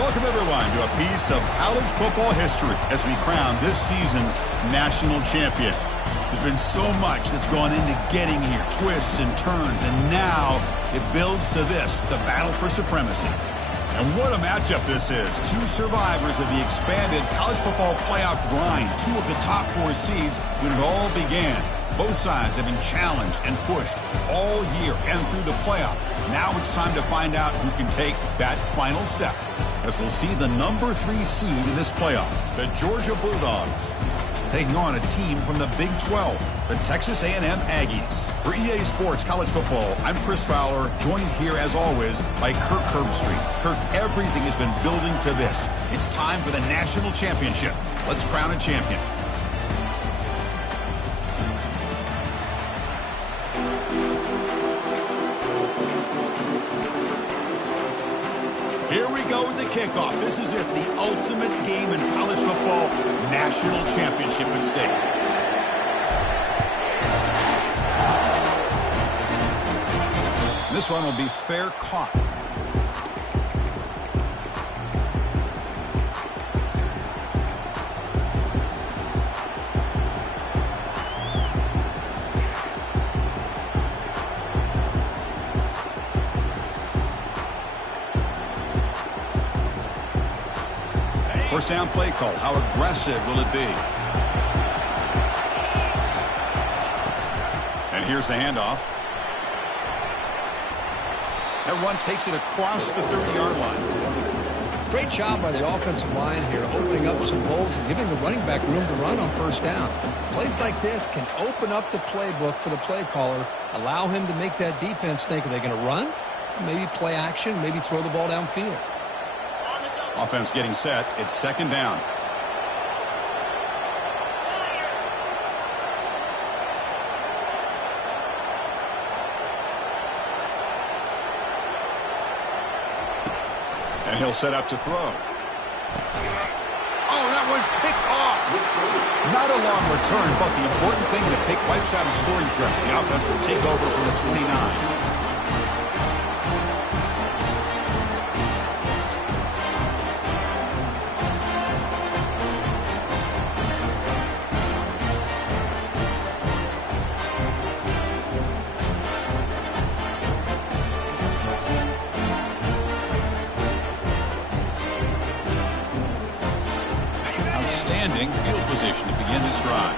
Welcome, everyone, to a piece of college football history as we crown this season's national champion. There's been so much that's gone into getting here, twists and turns, and now it builds to this, the battle for supremacy. And what a matchup this is. Two survivors of the expanded college football playoff grind, two of the top four seeds when it all began. Both sides have been challenged and pushed all year and through the playoff. Now it's time to find out who can take that final step, as we'll see the number 3 seed in this playoff, the Georgia Bulldogs, taking on a team from the Big 12, the Texas A&M Aggies. For EA Sports College Football, I'm Chris Fowler, joined here as always by Kirk Herbstreit. Kirk, everything has been building to this. It's time for the national championship. Let's crown a champion. Here we go with the kickoff. This is it, the ultimate game in college football, national championship at stake. This one will be fair caught. First down play call. How aggressive will it be? And here's the handoff. That run takes it across the 30-yard line. Great job by the offensive line here, opening up some holes and giving the running back room to run on first down. Plays like this can open up the playbook for the play caller, allow him to make that defense think, are they going to run? Maybe play action, maybe throw the ball downfield. Offense getting set. It's second down. And he'll set up to throw. Oh, that one's picked off. Not a long return, but the important thing, the pick wipes out a scoring threat. The offense will take over from the 29. Outstanding field position to begin this drive.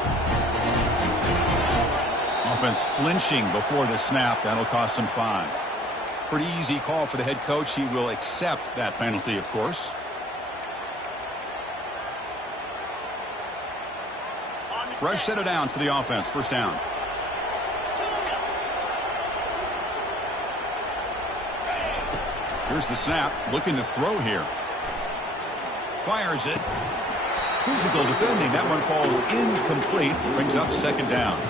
Offense flinching before the snap. That'll cost him 5. Pretty easy call for the head coach. He will accept that penalty, of course. Fresh set of downs for the offense. First down. Here's the snap. Looking to throw here. Fires it. Physical defending. That one falls incomplete. Brings up second down.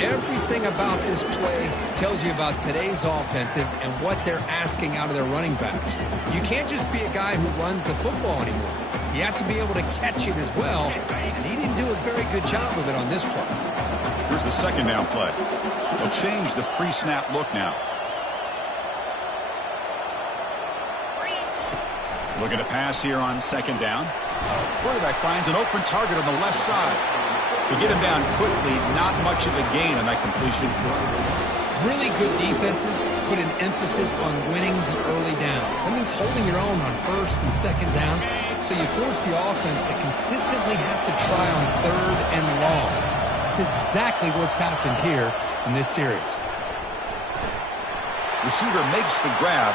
Everything about this play tells you about today's offenses and what they're asking out of their running backs. You can't just be a guy who runs the football anymore. You have to be able to catch it as well, and he didn't do a very good job of it on this play. Here's the second down play. They'll change the pre-snap look now. Looking to pass here on second down. Quarterback finds an open target on the left side. To get him down quickly, not much of a gain on that completion. Really good defenses put an emphasis on winning the early downs. That means holding your own on first and second down, so you force the offense to consistently have to try on third and long. That's exactly what's happened here in this series. Receiver makes the grab.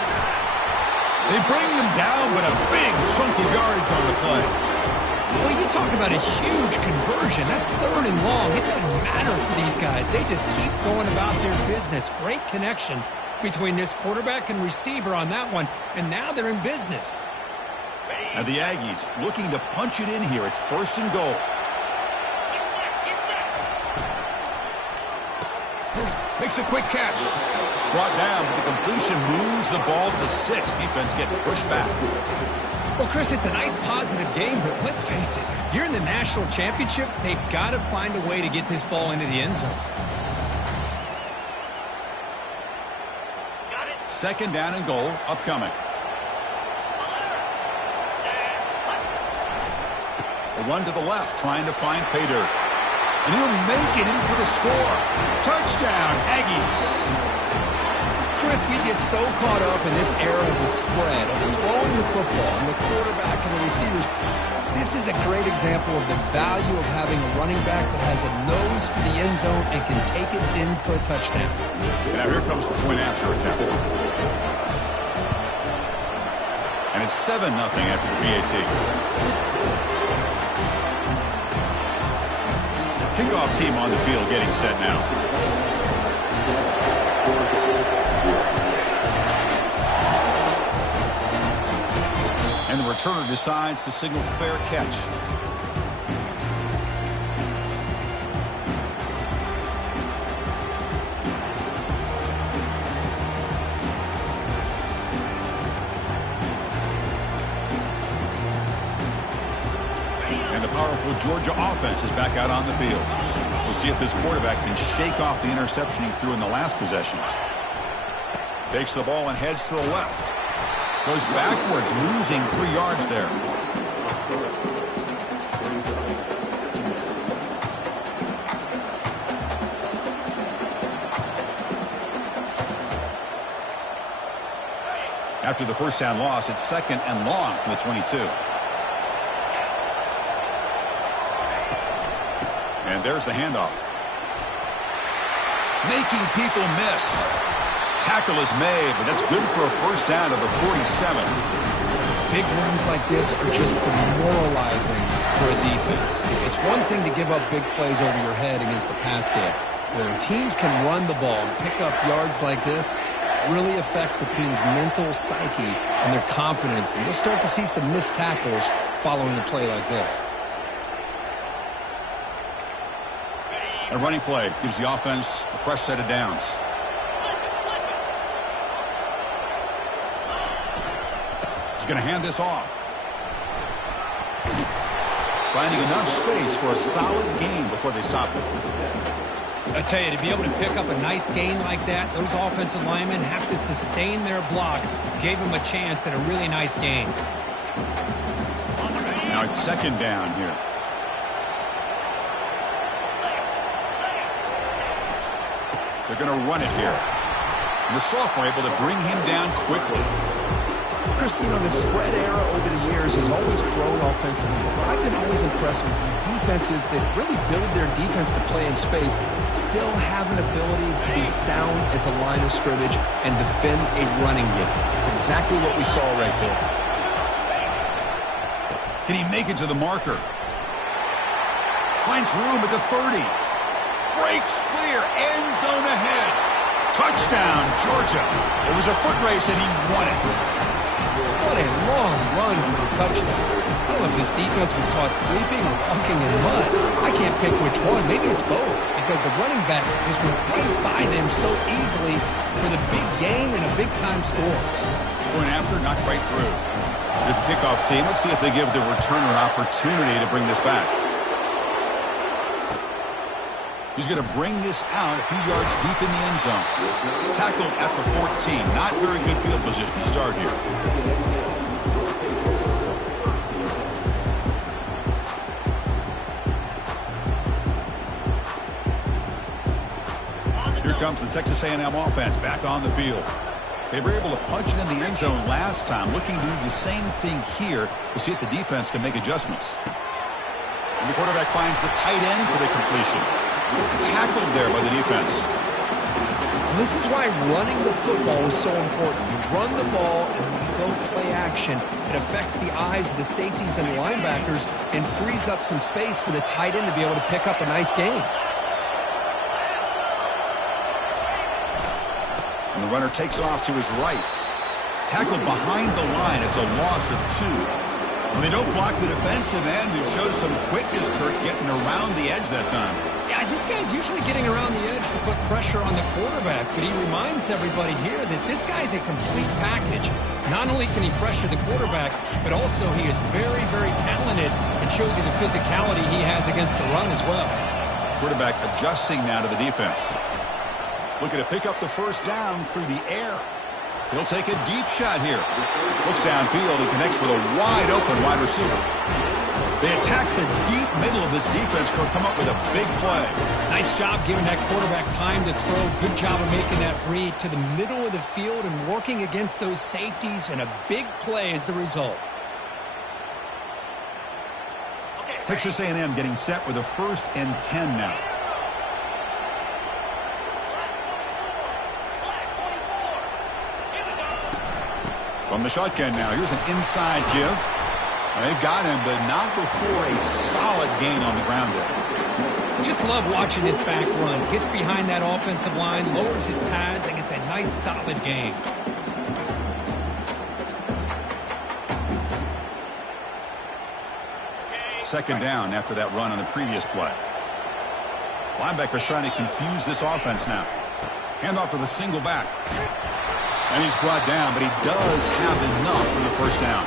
They bring him down, but a big chunk of yardage on the play. Well, you talk about a huge conversion. That's third and long. It doesn't matter for these guys. They just keep going about their business. Great connection between this quarterback and receiver on that one, and now they're in business. And the Aggies looking to punch it in here. It's first and goal. Makes a quick catch. Brought down, but the completion moves the ball to the 6. Defense getting pushed back. Well, Chris, it's a nice positive game, but let's face it, you're in the national championship. They've got to find a way to get this ball into the end zone. Second down and goal upcoming. A run to the left, trying to find pay dirt. And he'll make it in for the score. Touchdown, Aggies. Chris, we get so caught up in this era of the spread, of throwing the football, and the quarterback and the receivers. This is a great example of the value of having a running back that has a nose for the end zone and can take it in for a touchdown. And now here comes the point after attempt. And it's 7-0 after the PAT. Kickoff team on the field getting set now. And the returner decides to signal fair catch. And the powerful Georgia offense is back out on the field. We'll see if this quarterback can shake off the interception he threw in the last possession. Takes the ball and heads to the left. Goes backwards, losing 3 yards there. After the first down loss, it's 2nd and long from the 22. And there's the handoff. Making people miss. Tackle is made, but that's good for a first down to the 47. Big runs like this are just demoralizing for a defense. It's one thing to give up big plays over your head against the pass game. When teams can run the ball and pick up yards like this, it really affects the team's mental psyche and their confidence. And you'll start to see some missed tackles following a play like this. A running play gives the offense a fresh set of downs. He's going to hand this off. Finding enough space for a solid gain before they stop it. I tell you, to be able to pick up a nice gain like that, those offensive linemen have to sustain their blocks. Gave them a chance at a really nice gain. Now it's 2nd down here. They're going to run it here. And the sophomore able to bring him down quickly. Chris, you know, the spread era over the years has always grown offensively, but I've been always impressed with defenses that really build their defense to play in space, still have an ability to be sound at the line of scrimmage and defend a running game. It's exactly what we saw right there. Can he make it to the marker? Finds room at the 30. Breaks clear, end zone ahead. Touchdown, Georgia. It was a foot race and he won it. What a long run for the touchdown. I don't know if his defense was caught sleeping or walking in mud. I can't pick which one. Maybe it's both, because the running back just went right by them so easily for the big gain and a big-time score. Going after, not quite through. Here's the kickoff team. Let's see if they give the returner an opportunity to bring this back. He's going to bring this out a few yards deep in the end zone. Tackled at the 14. Not very good field position to start here. Here comes the Texas A&M offense back on the field. They were able to punch it in the end zone last time. Looking to do the same thing here to see if the defense can make adjustments. And the quarterback finds the tight end for the completion. Tackled there by the defense. This is why running the football is so important. You run the ball and then you go play action. It affects the eyes of the safeties and linebackers and frees up some space for the tight end to be able to pick up a nice gain. And the runner takes off to his right. Tackled behind the line. It's a loss of 2. When they don't block the defensive end, who shows some quickness, Kirk, getting around the edge that time. Yeah, this guy's usually getting around the edge to put pressure on the quarterback, but he reminds everybody here that this guy's a complete package. Not only can he pressure the quarterback, but also he is very, very talented and shows you the physicality he has against the run as well. Quarterback adjusting now to the defense. Looking to pick up the first down through the air. He'll take a deep shot here. Looks downfield and connects with a wide-open wide receiver. They attack the deep middle of this defense, could come up with a big play. Nice job giving that quarterback time to throw. Good job of making that read to the middle of the field and working against those safeties, and a big play is the result. Texas A&M getting set with a 1st and 10 now. From the shotgun now, here's an inside give. They've got him, but not before a solid gain on the ground there. Just love watching this back run. Gets behind that offensive line, lowers his pads, and gets a nice solid gain. Second down after that run on the previous play. Linebacker's trying to confuse this offense now. Handoff to the single back. And he's brought down, but he does have enough for the first down.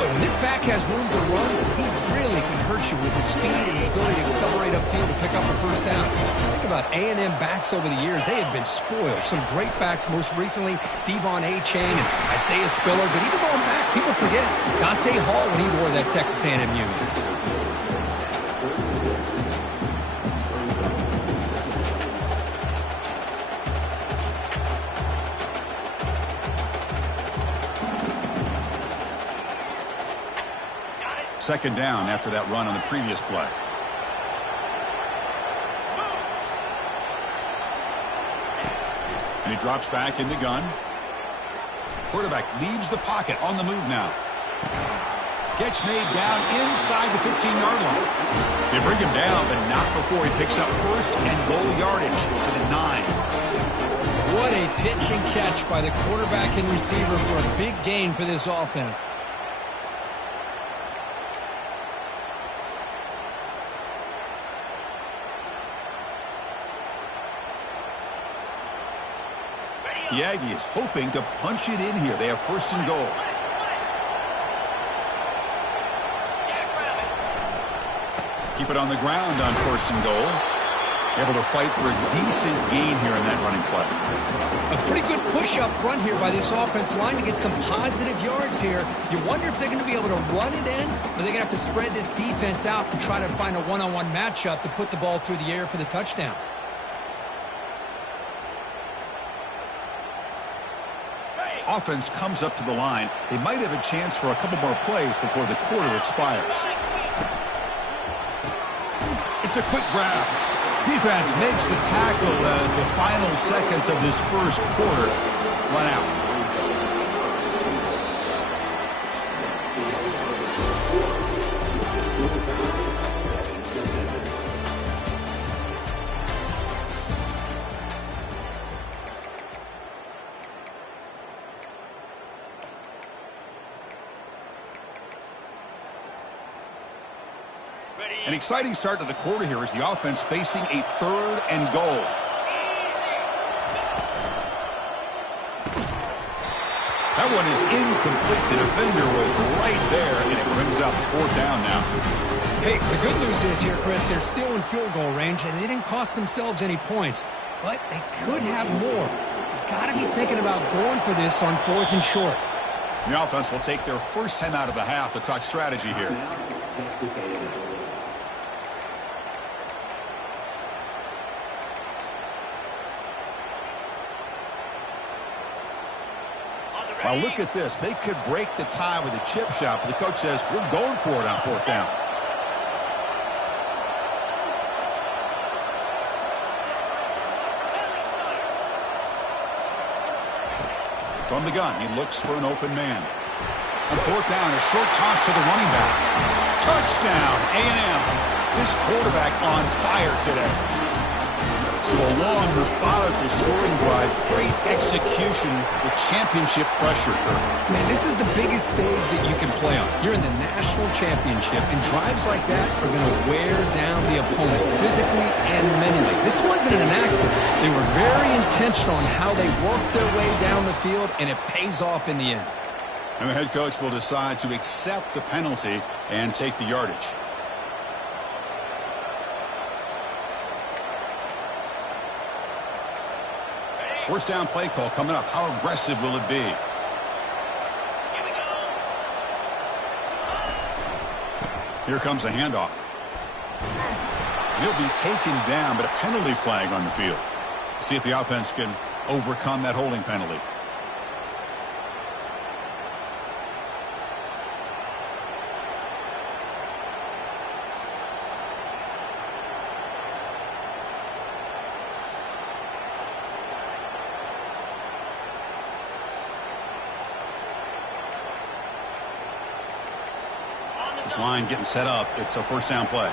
When this back has room to run, he really can hurt you with his speed and ability to accelerate upfield to pick up a first down. Think about A&M backs over the years. They have been spoiled. Some great backs, most recently Devon A-Chain and Isaiah Spiller. But even going back, people forget Dante Hall when he wore that Texas A&M uniform. Second down after that run on the previous play. And he drops back in the gun. Quarterback leaves the pocket on the move now. Catch made down inside the 15-yard line. They bring him down, but not before he picks up 1st and goal yardage to the 9. What a pitch and catch by the quarterback and receiver for a big gain for this offense. The Aggies hoping to punch it in here. They have 1st and goal. Keep it on the ground on 1st and goal. Able to fight for a decent gain here in that running play. A pretty good push up front here by this offensive line to get some positive yards here. You wonder if they're going to be able to run it in, or they're going to have to spread this defense out and try to find a one-on-one matchup to put the ball through the air for the touchdown. Offense comes up to the line. They might have a chance for a couple more plays before the quarter expires. It's a quick grab. Defense makes the tackle as the final seconds of this first quarter run out. An exciting start to the quarter here as the offense facing a 3rd and goal. That one is incomplete. The defender was right there, and it brings up 4th down now. Hey, the good news is here, Chris, they're still in field goal range, and they didn't cost themselves any points. But they could have more. They've got to be thinking about going for this on 4th and short. The offense will take their first time out of the half to talk strategy here. Now look at this. They could break the tie with a chip shot, but the coach says, we're going for it on 4th down. From the gun, he looks for an open man. On 4th down, a short toss to the running back. Touchdown, A&M. This quarterback on fire today. So a long, methodical scoring drive, great execution with championship pressure. Man, this is the biggest stage that you can play on. You're in the national championship, and drives like that are going to wear down the opponent physically and mentally. This wasn't an accident. They were very intentional in how they worked their way down the field, and it pays off in the end. And the head coach will decide to accept the penalty and take the yardage. First down play call coming up. How aggressive will it be? Here comes the handoff. He'll be taken down, but a penalty flag on the field. See if the offense can overcome that holding penalty. This line getting set up. It's a first down play.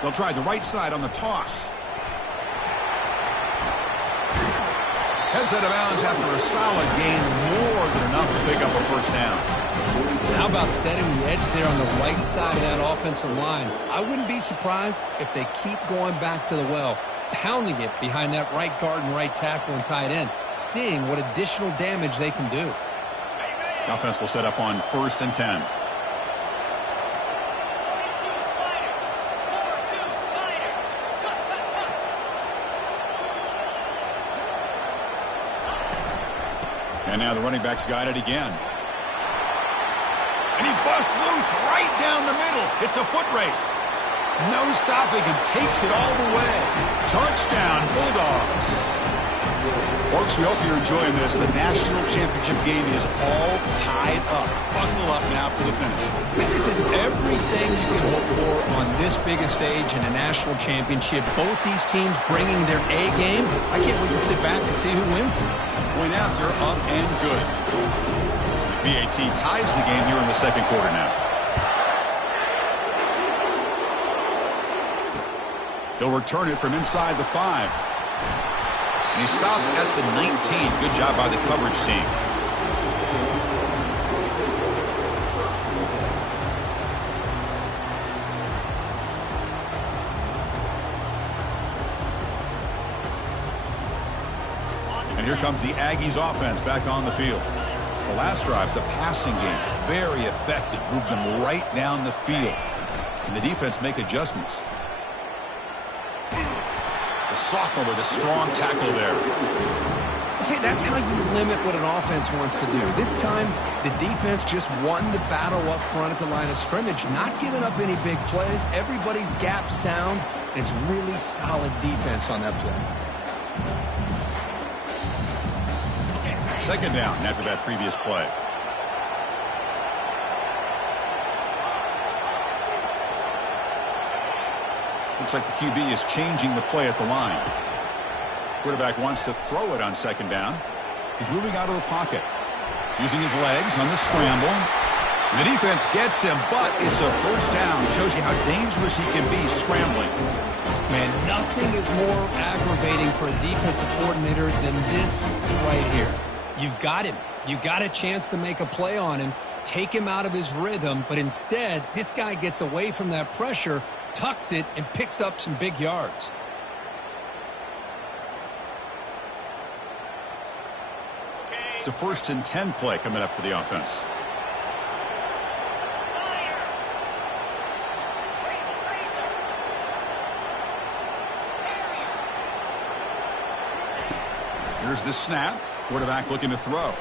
They'll try the right side on the toss. Heads out of bounds after a solid gain, more than enough to pick up a first down. How about setting the edge there on the right side of that offensive line? I wouldn't be surprised if they keep going back to the well, pounding it behind that right guard and right tackle and tight end, seeing what additional damage they can do. The offense will set up on 1st and 10. And now the running back's got it again. And he busts loose right down the middle. It's a foot race. No stopping him. Takes it all the way. Touchdown, Bulldogs. Folks, we hope you're enjoying this. The national championship game is all tied up. Buckle up now for the finish. And this is everything you can hope for on this biggest stage in a national championship. Both these teams bringing their A game. I can't wait to sit back and see who wins. Point after, up and good. BAT ties the game here in the second quarter now. He'll return it from inside the 5. And he stopped at the 19. Good job by the coverage team. And here comes the Aggies offense back on the field. The last drive, the passing game, very effective. Moved them right down the field. And the defense make adjustments. The sophomore with a strong tackle there. See, that's how you limit what an offense wants to do. This time, the defense just won the battle up front at the line of scrimmage, not giving up any big plays. Everybody's gap sound. It's really solid defense on that play. Second down after that previous play. Looks like the QB is changing the play at the line. Quarterback wants to throw it on second down. He's moving out of the pocket. Using his legs on the scramble. The defense gets him, but it's a first down. Shows you how dangerous he can be scrambling. Man, nothing is more aggravating for a defensive coordinator than this right here. You've got him. You got a chance to make a play on him, take him out of his rhythm, but instead, this guy gets away from that pressure, tucks it, and picks up some big yards. It's a 1st and 10 play coming up for the offense. Here's the snap. Quarterback looking to throw.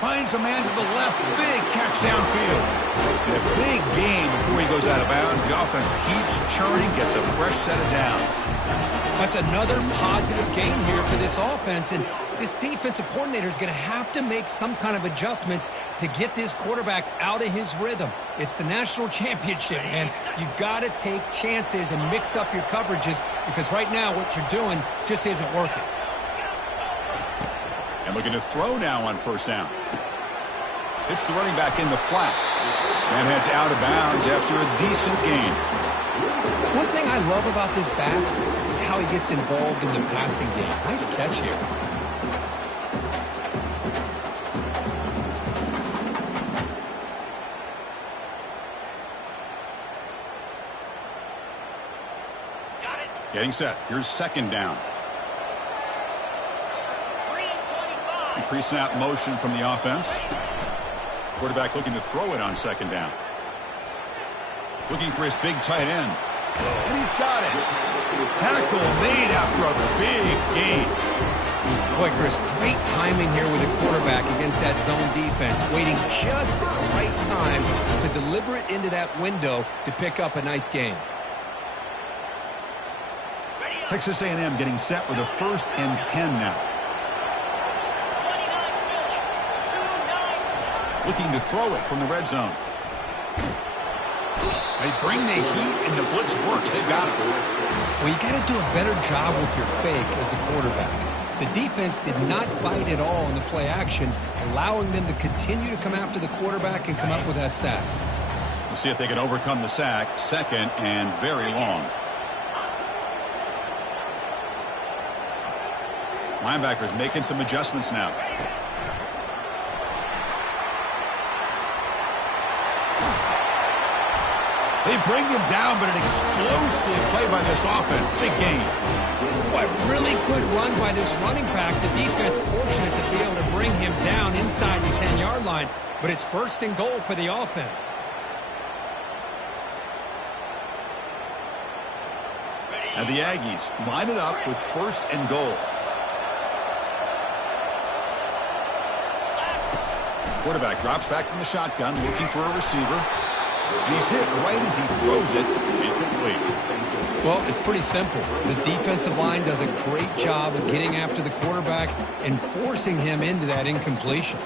Finds a man to the left. Big catch downfield. And a big gain before he goes out of bounds. The offense keeps churning, gets a fresh set of downs. That's another positive gain here for this offense. And this defensive coordinator is going to have to make some kind of adjustments to get this quarterback out of his rhythm. It's the national championship, and you've got to take chances and mix up your coverages because right now what you're doing just isn't working. And looking to throw now on first down. Hits the running back in the flat. And heads out of bounds after a decent gain. One thing I love about this back is how he gets involved in the passing game. Nice catch here. Getting set. Here's second down. Pre-snap motion from the offense. Quarterback looking to throw it on second down. Looking for his big tight end. And he's got it. Tackle made after a big gain. Boy, Chris, great timing here with the quarterback against that zone defense, waiting just at the right time to deliver it into that window to pick up a nice gain. Texas A&M getting set with a 1st and 10 now. Looking to throw it from the red zone. They bring the heat and the blitz works. They've got it. Well, you got to do a better job with your fake as the quarterback. The defense did not bite at all in the play action, allowing them to continue to come after the quarterback and come up with that sack. We'll see if they can overcome the sack. 2nd and very long. Linebackers making some adjustments now. They bring him down, but an explosive play by this offense. Big gain. Boy, really good run by this running back. The defense fortunate to be able to bring him down inside the 10-yard line, but it's 1st and goal for the offense. And the Aggies line it up with 1st and goal. Quarterback drops back from the shotgun, looking for a receiver. And he's hit right as he throws it. Incomplete. Well, it's pretty simple. The defensive line does a great job of getting after the quarterback and forcing him into that incompletion.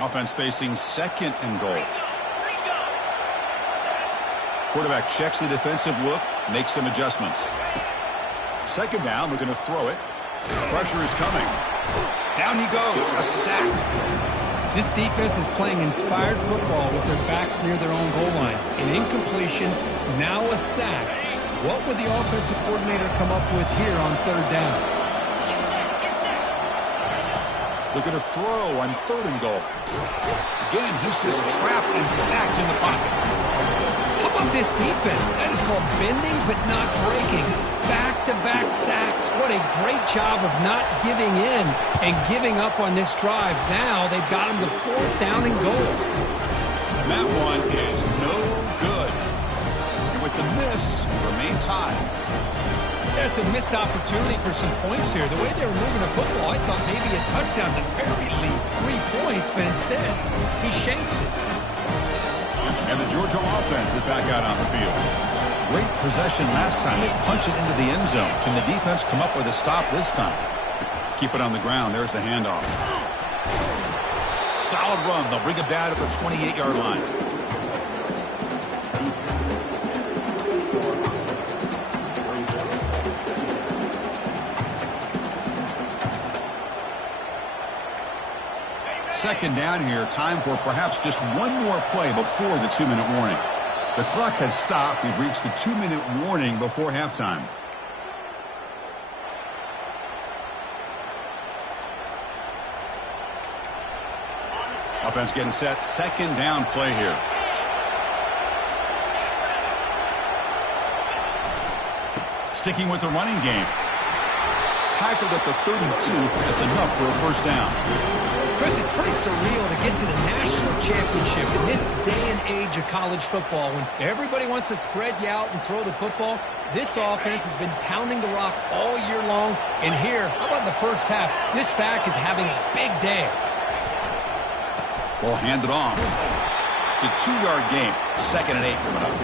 Offense facing 2nd and goal. Quarterback checks the defensive look, makes some adjustments. 2nd down, we're going to throw it. Pressure is coming. Down he goes, a sack. This defense is playing inspired football with their backs near their own goal line. An incompletion, now a sack. What would the offensive coordinator come up with here on 3rd down? They're going to throw on 3rd and goal. Again, he's just trapped and sacked in the pocket. How about this defense? That is called bending but not breaking. Back-to-back sacks. What a great job of not giving in and giving up on this drive. Now they've got him to 4th down and goal. And that one is no good. And with the miss, remain tied. That's a missed opportunity for some points here. The way they were moving the football, I thought maybe a touchdown, at the very least 3 points, but instead, he shanks it. And the Georgia offense is back out on the field. Great possession last time. They punch it into the end zone. Can the defense come up with a stop this time? Keep it on the ground. There's the handoff. Solid run. They'll bring it down at the 28-yard line. Second down here. Time for perhaps just one more play before the 2-minute warning. The clock has stopped. We've reached the 2-minute warning before halftime. Offense getting set. 2nd down play here. Sticking with the running game. Tackled at the 32. That's enough for a 1st down. Chris, it's pretty surreal to get to the national championship in this day and age of college football when everybody wants to spread you out and throw the football. This offense has been pounding the rock all year long. And here, how about the 1st half? This back is having a big day. Ball handed off. It's a 2-yard game. 2nd and 8 coming up.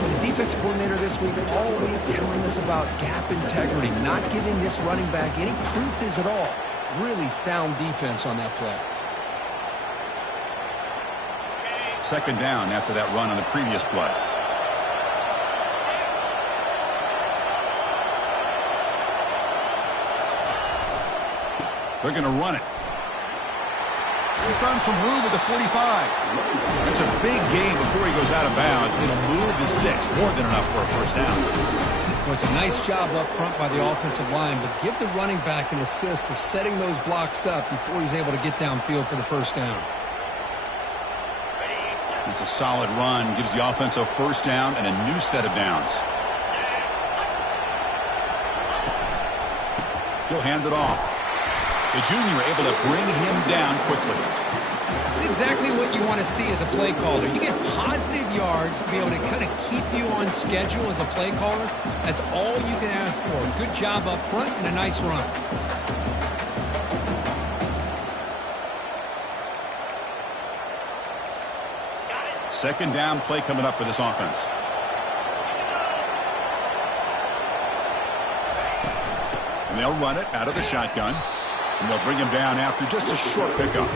Well, the defensive coordinator this week all week telling us about gap integrity, not giving this running back any creases at all. Really sound defense on that play. 2nd down after that run on the previous play. They're going to run it. He's found some room at the 45. It's a big gain before he goes out of bounds. It'll move the sticks. More than enough for a 1st down. Well, it's a nice job up front by the offensive line, but give the running back an assist for setting those blocks up before he's able to get downfield for the 1st down. It's a solid run. Gives the offense a 1st down and a new set of downs. He'll hand it off. The junior able to bring him down quickly. It's exactly what you want to see as a play caller. You get positive yards to be able to kind of keep you on schedule as a play caller. That's all you can ask for. Good job up front and a nice run. Second down play coming up for this offense. And they'll run it out of the shotgun. And they'll bring him down after just a short pickup.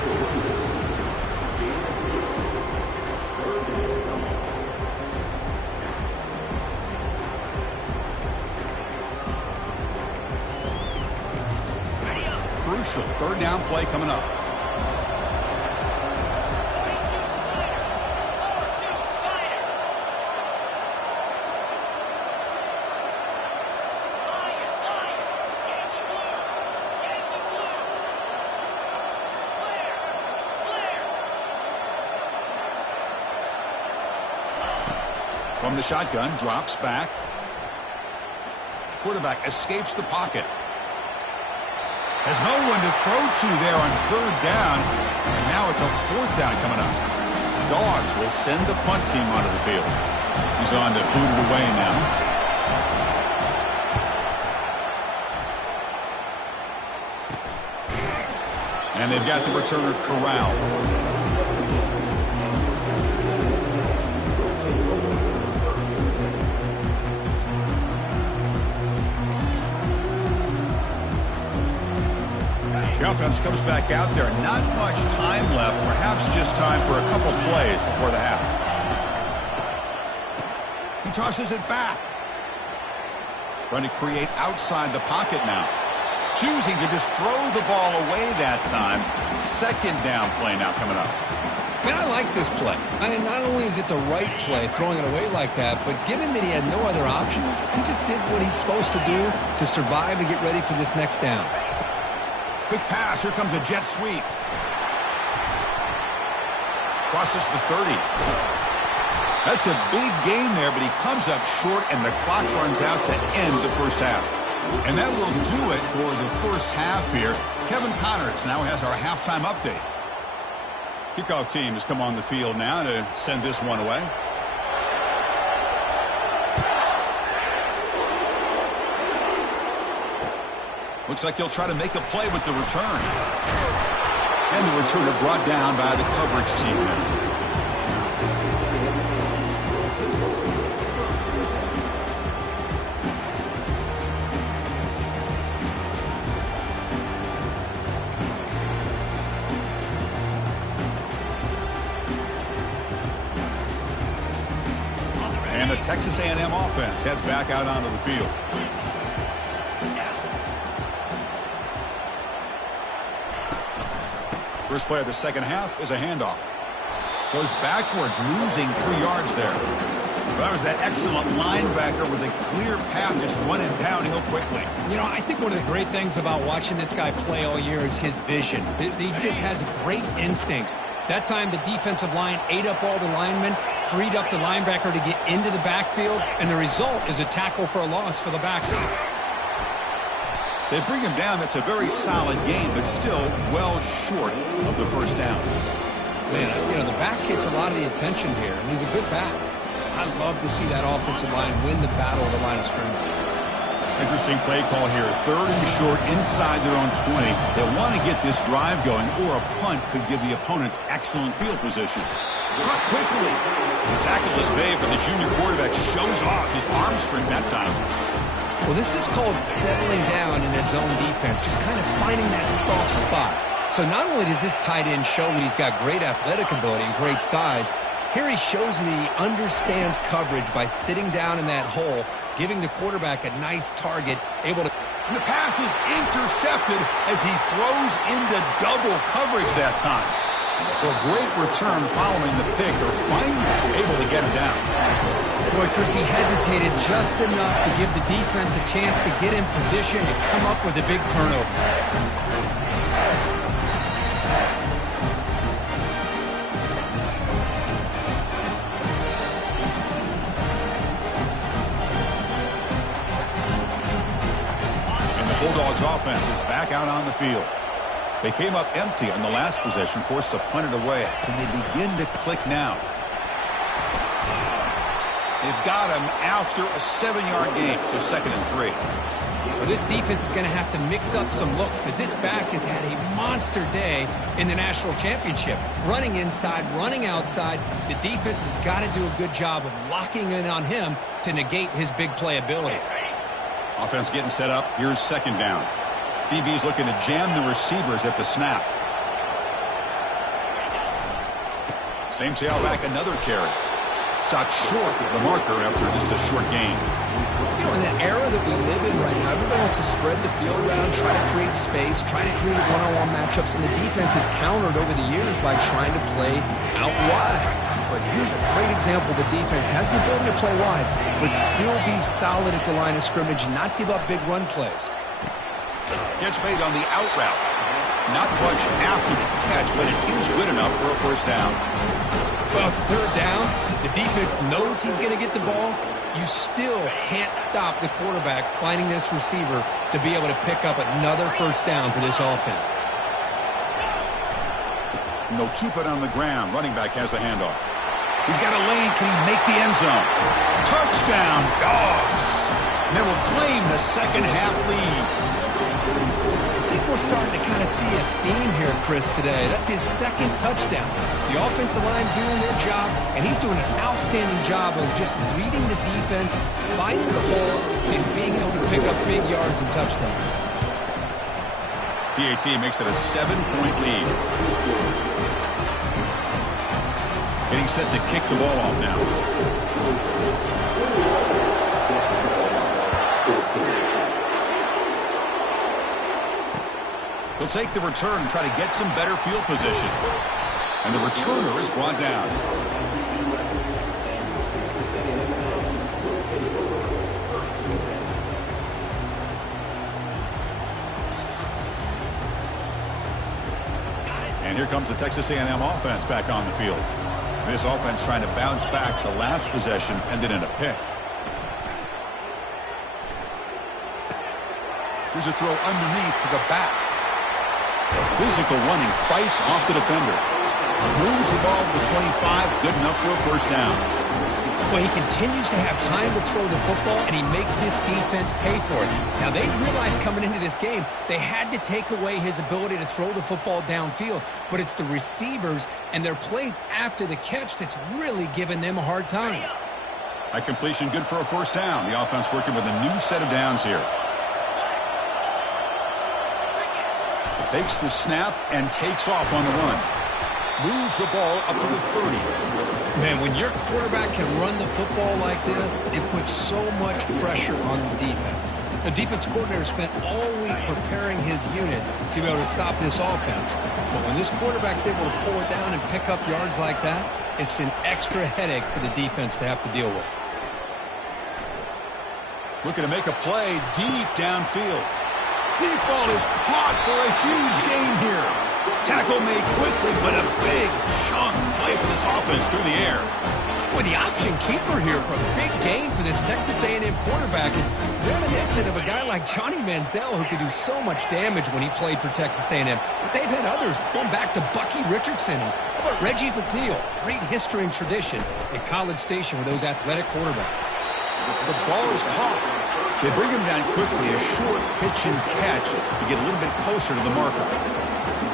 Crucial third down play coming up. From the shotgun, drops back. Quarterback escapes the pocket. Has no one to throw to there on third down. And now it's a fourth down coming up. Dogs will send the punt team onto the field. He's on to boot it away now. And they've got the returner corralled. The offense comes back out there. Not much time left. Perhaps just time for a couple plays before the half. He tosses it back. Trying to create outside the pocket now. Choosing to just throw the ball away that time. Second down play now coming up. Man, I like this play. I mean, not only is it the right play, throwing it away like that, but given that he had no other option, he just did what he's supposed to do to survive and get ready for this next down. Quick pass. Here comes a jet sweep. Crosses the 30. That's a big gain there, but he comes up short, and the clock runs out to end the first half. And that will do it for the first half here. Kevin Connors now has our halftime update. Kickoff team has come on the field now to send this one away. Looks like he'll try to make a play with the return. And the returner brought down by the coverage team. And the Texas A&M offense heads back out onto the field. First play of the second half is a handoff. Goes backwards, losing 3 yards there. Well, that was that excellent linebacker with a clear path just running downhill quickly. You know, I think one of the great things about watching this guy play all year is his vision. He just has great instincts. That time, the defensive line ate up all the linemen, freed up the linebacker to get into the backfield, and the result is a tackle for a loss for the backfield. They bring him down. That's a very solid game, but still well short of the first down. Man, you know, the back gets a lot of the attention here, and he's a good back. I love to see that offensive line win the battle of the line of scrimmage. Interesting play call here. Third and short inside their own 20. They want to get this drive going, or a punt could give the opponents excellent field position. Caught quickly. The tackle is made, but the junior quarterback shows off his arm strength that time. Well, this is called settling down in his zone defense, just kind of finding that soft spot. So not only does this tight end show that he's got great athletic ability and great size, here he shows that he understands coverage by sitting down in that hole, giving the quarterback a nice target, able to... And the pass is intercepted as he throws into double coverage that time. So a great return following the pick, or finally able to get him down. Boy, Chris, he hesitated just enough to give the defense a chance to get in position and come up with a big turnover. And the Bulldogs offense is back out on the field. They came up empty on the last possession, forced to punt it away. Can they begin to click now? They've got him after a 7-yard gain, so 2nd and 3. Well, this defense is going to have to mix up some looks because this back has had a monster day in the national championship. Running inside, running outside. The defense has got to do a good job of locking in on him to negate his big play ability. Offense getting set up. Here's 2nd down. DB's looking to jam the receivers at the snap. Same tailback, another carry. Stopped short of the marker after just a short gain. You know, in the era that we live in right now, everybody wants to spread the field around, try to create space, try to create one-on-one matchups, and the defense has countered over the years by trying to play out wide. But here's a great example. The defense has the ability to play wide, but still be solid at the line of scrimmage and not give up big run plays. Catch made on the out route. Not much after the catch, but it is good enough for a 1st down. Well, it's 3rd down. The defense knows he's going to get the ball. You still can't stop the quarterback finding this receiver to be able to pick up another 1st down for this offense. And they'll keep it on the ground. Running back has the handoff. He's got a lane. Can he make the end zone? Touchdown, Dogs. And they will claim the 2nd half lead. I think we're starting to kind of see a theme here, Chris, today. That's his 2nd touchdown. The offensive line doing their job, and he's doing an outstanding job of just reading the defense, finding the hole, and being able to pick up big yards and touchdowns. PAT makes it a 7-point lead. Getting set to kick the ball off now. He'll take the return and try to get some better field position. And the returner is brought down. And here comes the Texas A&M offense back on the field. This offense trying to bounce back. The last possession ended in a pick. Here's a throw underneath to the back. Physical running, fights off the defender. Moves the ball to the 25, good enough for a 1st down. Well, he continues to have time to throw the football, and he makes his defense pay for it. Now, they realized coming into this game, they had to take away his ability to throw the football downfield, but it's the receivers and their plays after the catch that's really giving them a hard time. High completion, good for a 1st down. The offense working with a new set of downs here. Takes the snap and takes off on the run. Moves the ball up to the 30. Man, when your quarterback can run the football like this, it puts so much pressure on the defense. The defense coordinator spent all week preparing his unit to be able to stop this offense. But when this quarterback's able to pull it down and pick up yards like that, it's an extra headache for the defense to have to deal with. Looking to make a play deep downfield. Deep ball is caught for a huge gain here. Tackle made quickly, but a big chunk play for this offense through the air. Boy, the option keeper here for a big gain for this Texas A&M quarterback. And reminiscent of a guy like Johnny Manziel who could do so much damage when he played for Texas A&M. But they've had others going back to Bucky Richardson and Reggie McNeil. Great history and tradition at College Station with those athletic quarterbacks. The ball is caught. They bring him down quickly, a short pitch and catch to get a little bit closer to the marker.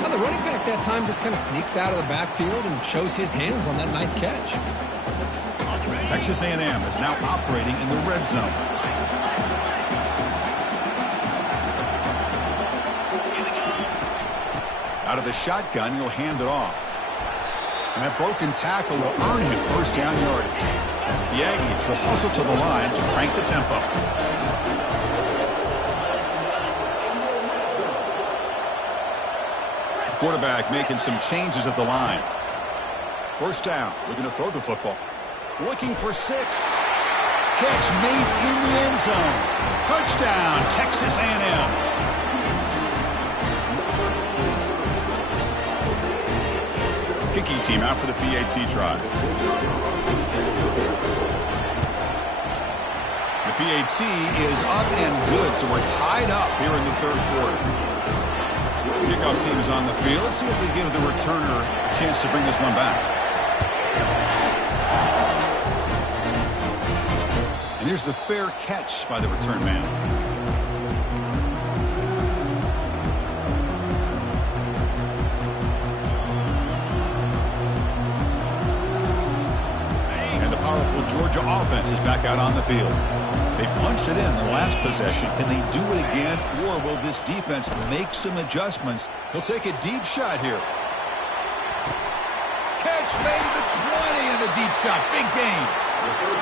Now the running back that time just kind of sneaks out of the backfield and shows his hands on that nice catch. Texas A&M is now operating in the red zone. Out of the shotgun, he'll hand it off. And that broken tackle will earn him 1st down yardage. The Aggies will hustle to the line to crank the tempo. The quarterback making some changes at the line. 1st down. We're going to throw the football. Looking for 6. Catch made in the end zone. Touchdown, Texas A&M. Kicking team out for the PAT try. The PAT is up and good, so we're tied up here in the 3rd quarter. Here kickoff team is on the field. Let's see if they give the returner a chance to bring this one back. And here's the fair catch by the return man. And the powerful Georgia offense is back out on the field. They punched it in the last possession. Can they do it again, or will this defense make some adjustments? He'll take a deep shot here. Catch made at the 20 and the deep shot. Big gain.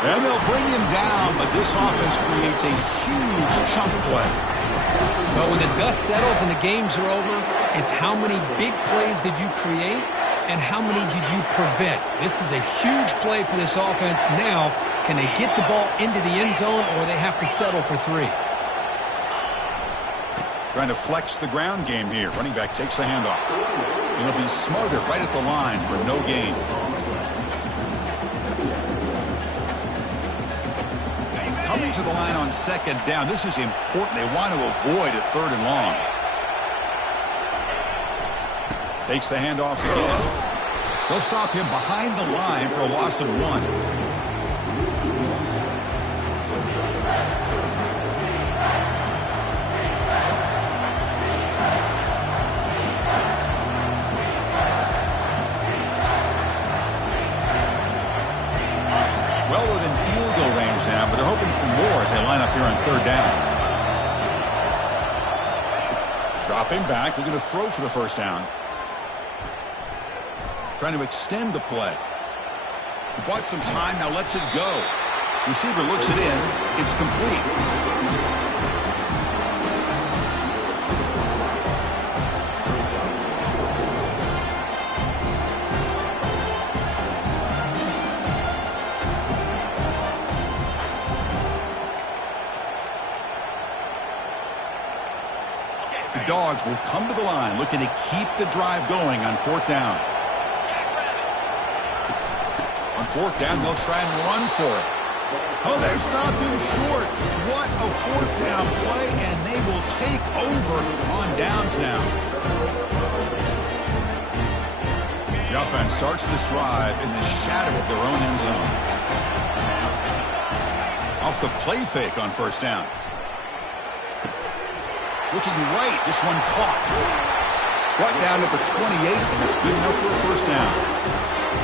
And they'll bring him down, but this offense creates a huge chunk play. But when the dust settles and the games are over, it's how many big plays did you create and how many did you prevent? This is a huge play for this offense. Now, can they get the ball into the end zone, or they have to settle for 3? Trying to flex the ground game here. Running back takes the handoff. And he'll be smarter right at the line for no gain. Coming to the line on second down. This is important. They want to avoid a 3rd and long. Takes the handoff again. They'll stop him behind the line for a loss of 1. Well within field goal range now, but they're hoping for more as they line up here on 3rd down. Dropping back, they're going to throw for the 1st down. Trying to extend the play. He bought some time, now lets it go. Receiver looks it in. It's complete. The Dogs will come to the line looking to keep the drive going on 4th down. On 4th down, they'll try and run for it. Oh, they've stopped him short. What a 4th down play, and they will take over on downs now. The offense starts this drive in the shadow of their own end zone. Off the play fake on 1st down. Looking right, this one caught. Right down at the 28, and it's good enough for a 1st down.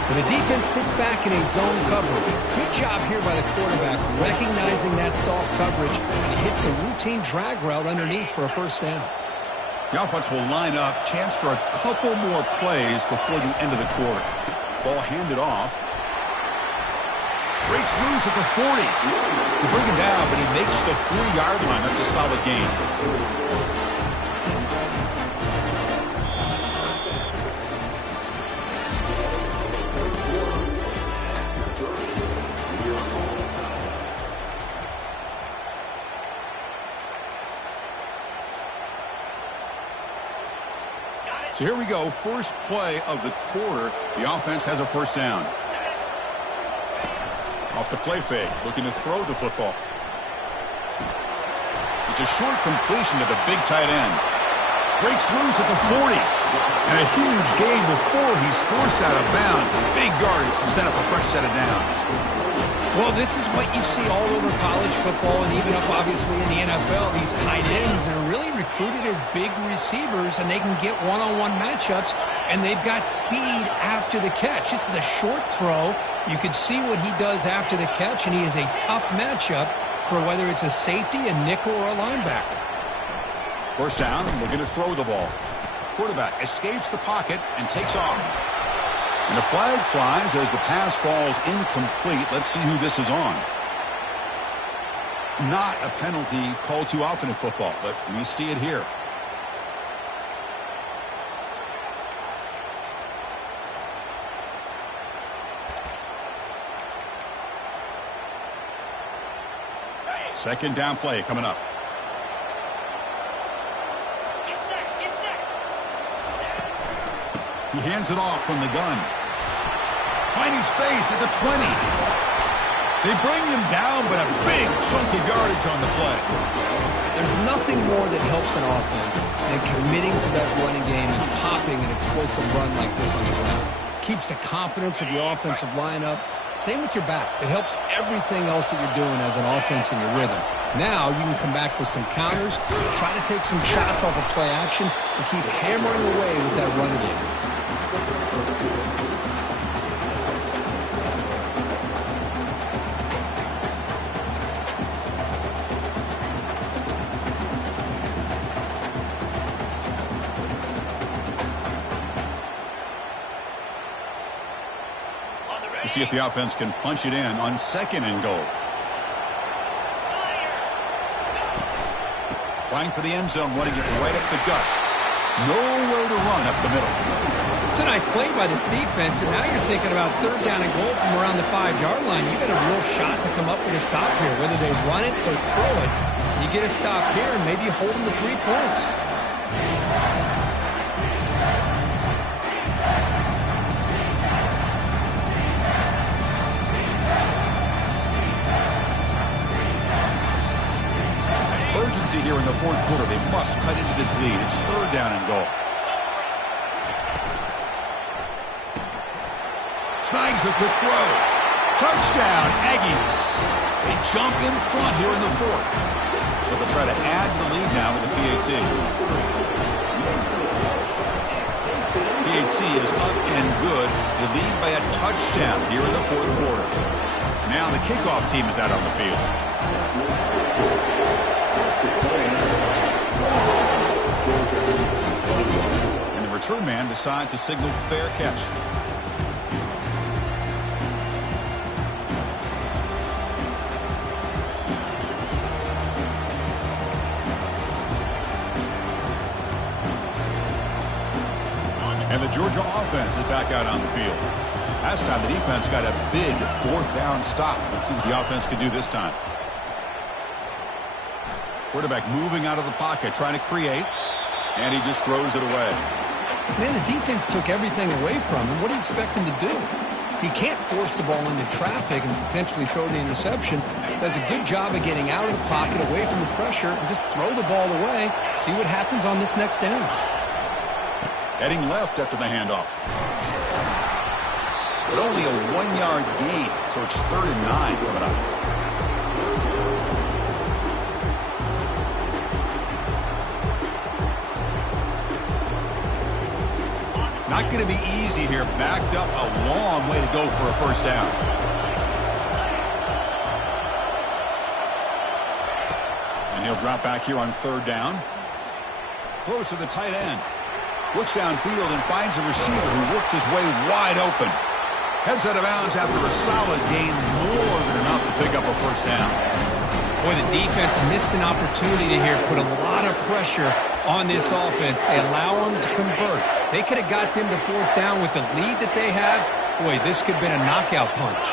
When the defense sits back in a zone coverage, good job here by the quarterback recognizing that soft coverage, and he hits the routine drag route underneath for a 1st down. The offense will line up, chance for a couple more plays before the end of the quarter. Ball handed off. Breaks loose at the 40. They bring him down, but he makes the 3-yard line. That's a solid gain. So here we go, first play of the quarter. The offense has a 1st down. Off the play fake, looking to throw the football. It's a short completion to the big tight end. Breaks loose at the 40. And a huge gain before he's forced out of bounds. Big yardage to set up a fresh set of downs. Well, this is what you see all over college football and even up, obviously, in the NFL. These tight ends that are really recruited as big receivers, and they can get one-on-one matchups, and they've got speed after the catch. This is a short throw. You can see what he does after the catch, and he is a tough matchup for whether it's a safety, a nickel, or a linebacker. 1st down, looking to throw the ball. Quarterback escapes the pocket and takes off. And a flag flies as the pass falls incomplete. Let's see who this is on. Not a penalty called too often in football, but we see it here. Second down play coming up. He hands it off from the gun. Finding space at the 20. They bring him down, but a big chunk of yardage on the play. There's nothing more that helps an offense than committing to that running game and popping an explosive run like this on the ground. Keeps the confidence of your offensive lineup. Same with your back. It helps everything else that you're doing as an offense in your rhythm. Now you can come back with some counters, try to take some shots off of play action, and keep hammering away with that run game. We'll see if the offense can punch it in on 2nd and goal. Trying for the end zone, running it right up the gut. Nowhere to run up the middle. It's a nice play by this defense, and now you're thinking about 3rd down and goal from around the 5-yard line. You got a real shot to come up with a stop here. Whether they run it or throw it, you get a stop here and maybe hold them to 3 points. Urgency here in the 4th quarter. They must cut into this lead. It's 3rd down and goal. Snides the quick throw. Touchdown, Aggies. They jump in front here in the 4th. But they'll try to add to the lead now with the PAT. PAT is up and good. They lead by a touchdown here in the 4th quarter. Now the kickoff team is out on the field. And the return man decides to signal fair catch. And the Georgia offense is back out on the field. Last time the defense got a big 4th down stop. Let's see what the offense can do this time. Quarterback moving out of the pocket, trying to create, and he just throws it away. Man, the defense took everything away from him. What do you expect him to do? He can't force the ball into traffic and potentially throw the interception. Does a good job of getting out of the pocket, away from the pressure, and just throw the ball away. See what happens on this next down. Heading left after the handoff. But only a 1-yard gain, so it's 3rd and 9 coming up. Not going to be easy here. Backed up a long way to go for a 1st down. And he'll drop back here on 3rd down. Close to the tight end. Looks downfield and finds a receiver who worked his way wide open. Heads out of bounds after a solid gain, more than enough to pick up a 1st down. Boy, the defense missed an opportunity here, put a lot of pressure on this offense. They allow them to convert. They could have got them to 4th down with the lead that they have. Boy, this could have been a knockout punch.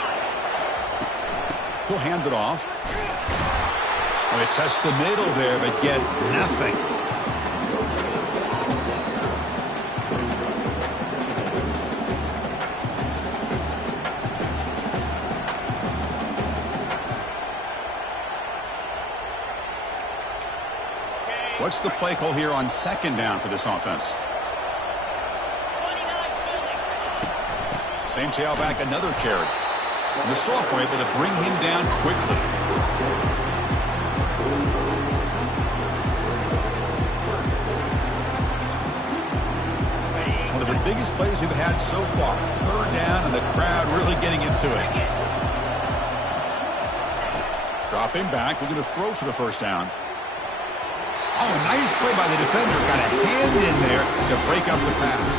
He'll hand it off. Well, they test the middle there, but get nothing. What's the play call here on 2nd down for this offense? Same tailback, another carry. And the sophomore able to bring him down quickly. One of the biggest plays we've had so far. 3rd down and the crowd really getting into it. Dropping back, looking to throw for the 1st down. Oh, nice play by the defender. Got a hand in there to break up the pass.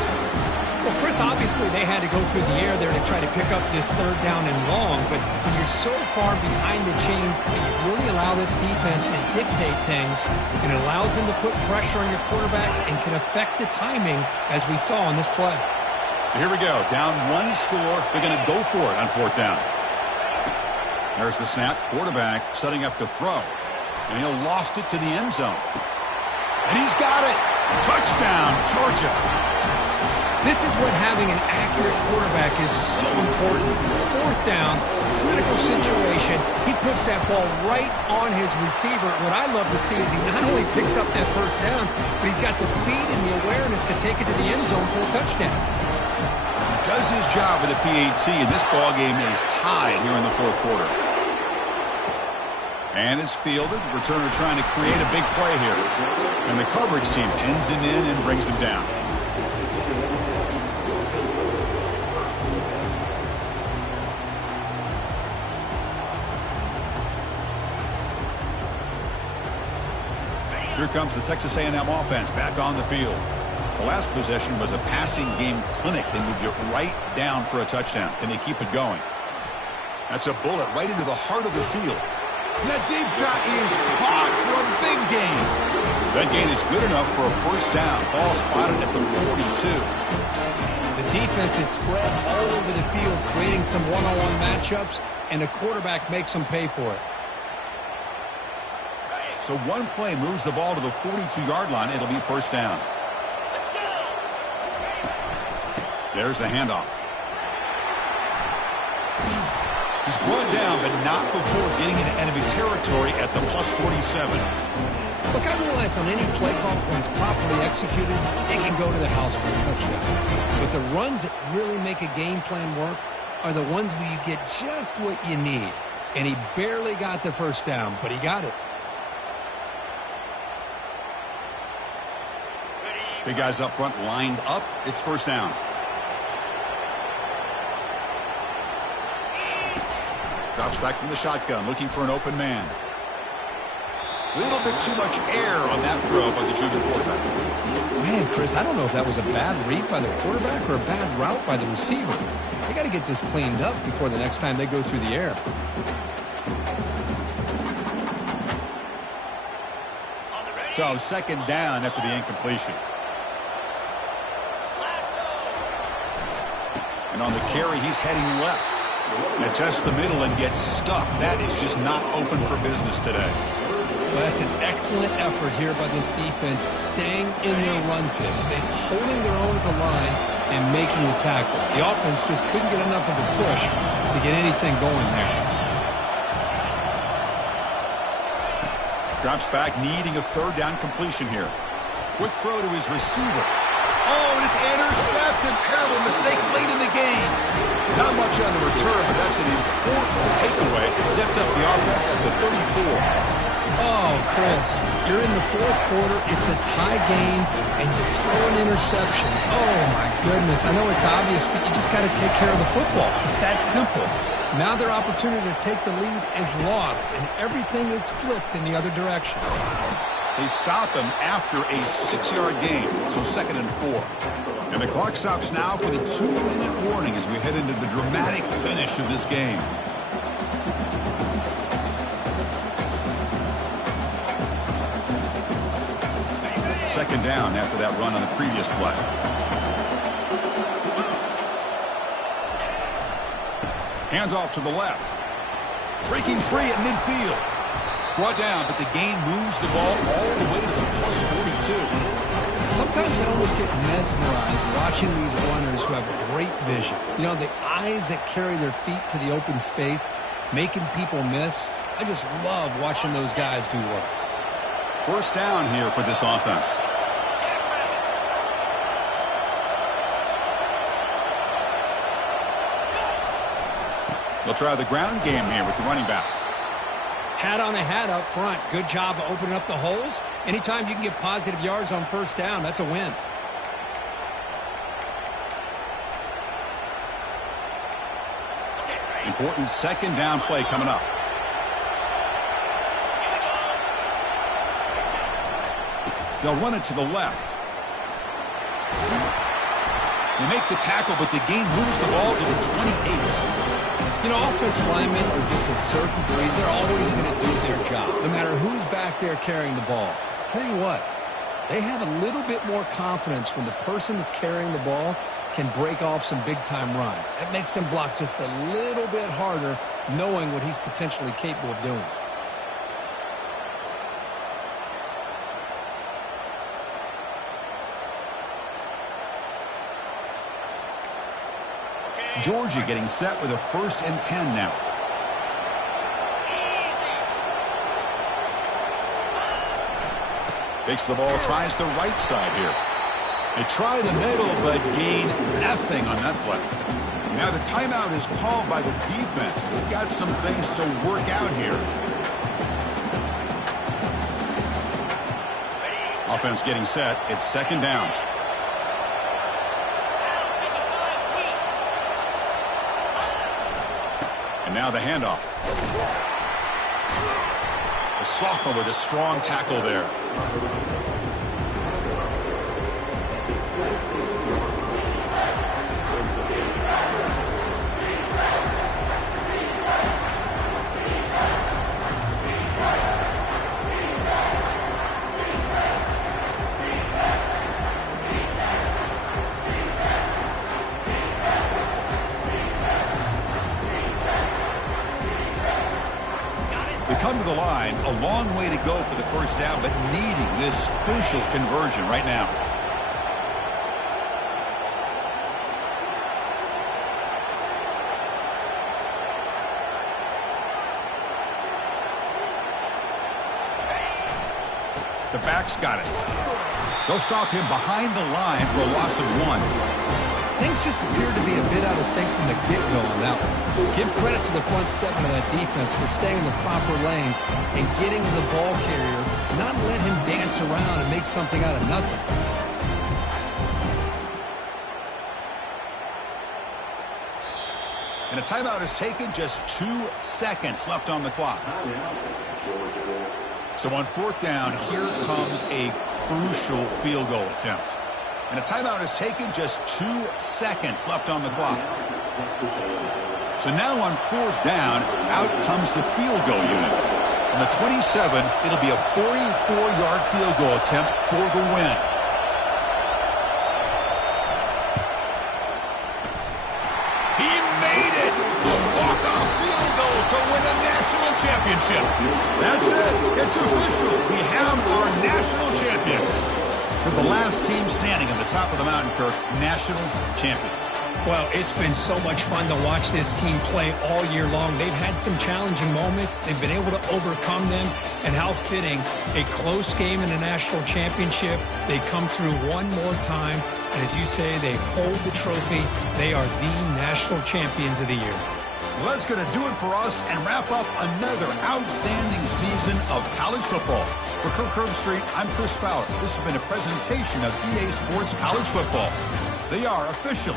Well, Chris, obviously they had to go through the air there to try to pick up this 3rd down and long, but when you're so far behind the chains, you really allow this defense to dictate things, and it allows them to put pressure on your quarterback and can affect the timing, as we saw on this play. So here we go. Down 1 score. They're going to go for it on 4th down. There's the snap. Quarterback setting up to throw. And he'll loft it to the end zone. And he's got it. Touchdown, Georgia. This is what having an accurate quarterback is so important. Fourth down, critical situation. He puts that ball right on his receiver. What I love to see is he not only picks up that first down, but he's got the speed and the awareness to take it to the end zone for a touchdown. He does his job with a PAT, and this ball game is tied here in the fourth quarter. And it's fielded. Returner trying to create a big play here. And the coverage team pins him in and brings him down. Here comes the Texas A&M offense back on the field. The last possession was a passing game clinic. They moved it right down for a touchdown. Can they keep it going? That's a bullet right into the heart of the field. And that deep shot is caught for a big gain. That gain is good enough for a first down. Ball spotted at the 42. The defense is spread all over the field, creating some one-on-one matchups, and the quarterback makes them pay for it. So one play moves the ball to the 42-yard line. It'll be first down. There's the handoff. He's brought down, but not before getting into enemy territory at the plus 47. Look, I realize on any play call, when it's properly executed, it can go to the house for a touchdown. But the runs that really make a game plan work are the ones where you get just what you need. And he barely got the first down, but he got it. Big guys up front lined up. It's first down. Drops back from the shotgun, looking for an open man. A little bit too much air on that throw by the junior quarterback. Man, Chris, I don't know if that was a bad read by the quarterback or a bad route by the receiver. They got to get this cleaned up before the next time they go through the air. So second down after the incompletion. And on the carry, he's heading left. And tests the middle and gets stuck. That is just not open for business today. Well, that's an excellent effort here by this defense, staying in their run fist and holding their own at the line and making the tackle. The offense just couldn't get enough of a push to get anything going there. Drops back, needing a third down completion here. Quick throw to his receiver. Oh, and it's intercepted. Terrible mistake late in the game. Not much on the return, but that's an important takeaway. Sets up the offense at the 34. Oh, Chris, you're in the fourth quarter. It's a tie game, and you throw an interception. Oh, my goodness. I know it's obvious, but you just got to take care of the football. It's that simple. Now their opportunity to take the lead is lost, and everything is flipped in the other direction. They stop him after a 6-yard gain, so 2nd and 4. And the clock stops now for the 2-minute warning as we head into the dramatic finish of this game. Second down after that run on the previous play. Hands off to the left. Breaking free at midfield. Brought down, but the gain moves the ball all the way to the plus 42. Sometimes I almost get mesmerized watching these runners who have great vision. You know, the eyes that carry their feet to the open space, making people miss. I just love watching those guys do work. First down here for this offense. They'll try the ground game here with the running back. Hat on a hat up front. Good job of opening up the holes. Anytime you can get positive yards on first down, that's a win. Important second down play coming up. They'll run it to the left. They make the tackle, but the gain moves the ball to the 28. You know, offensive linemen are just a certain breed. They're always going to do their job, no matter who's back there carrying the ball. I'll tell you what, they have a little bit more confidence when the person that's carrying the ball can break off some big-time runs. That makes them block just a little bit harder, knowing what he's potentially capable of doing. Georgia getting set with a 1st and 10 now. Takes the ball, tries the right side here. They try the middle, but gain nothing on that play. Now the timeout is called by the defense. They've got some things to work out here. Offense getting set. It's 2nd down. And now the handoff. The sophomore with a strong tackle there. Come to the line, a long way to go for the 1st down, but needing this crucial conversion right now. The back's got it. They'll stop him behind the line for a loss of 1. Things just appeared to be a bit out of sync from the get-go on that one. Give credit to the front 7 of that defense for staying in the proper lanes and getting to the ball carrier, not let him dance around and make something out of nothing. And a timeout is taken, just 2 seconds left on the clock. So on 4th down, here comes a crucial field goal attempt. And a timeout is taken, just 2 seconds left on the clock. So now on 4th down, out comes the field goal unit. On the 27, it'll be a 44-yard field goal attempt for the win. He made it! A walk-off field goal to win a national championship. That's it. It's official. We have our national champions. For the last team standing at the top of the mountain, Kirk, national champions. Well, it's been so much fun to watch this team play all year long. They've had some challenging moments. They've been able to overcome them. And how fitting, a close game in a national championship. They come through one more time. And as you say, they hold the trophy. They are the national champions of the year. Well, that's going to do it for us and wrap up another outstanding season of college football. For Kirk Herbstreit, I'm Chris Fowler. This has been a presentation of EA Sports College Football. They are official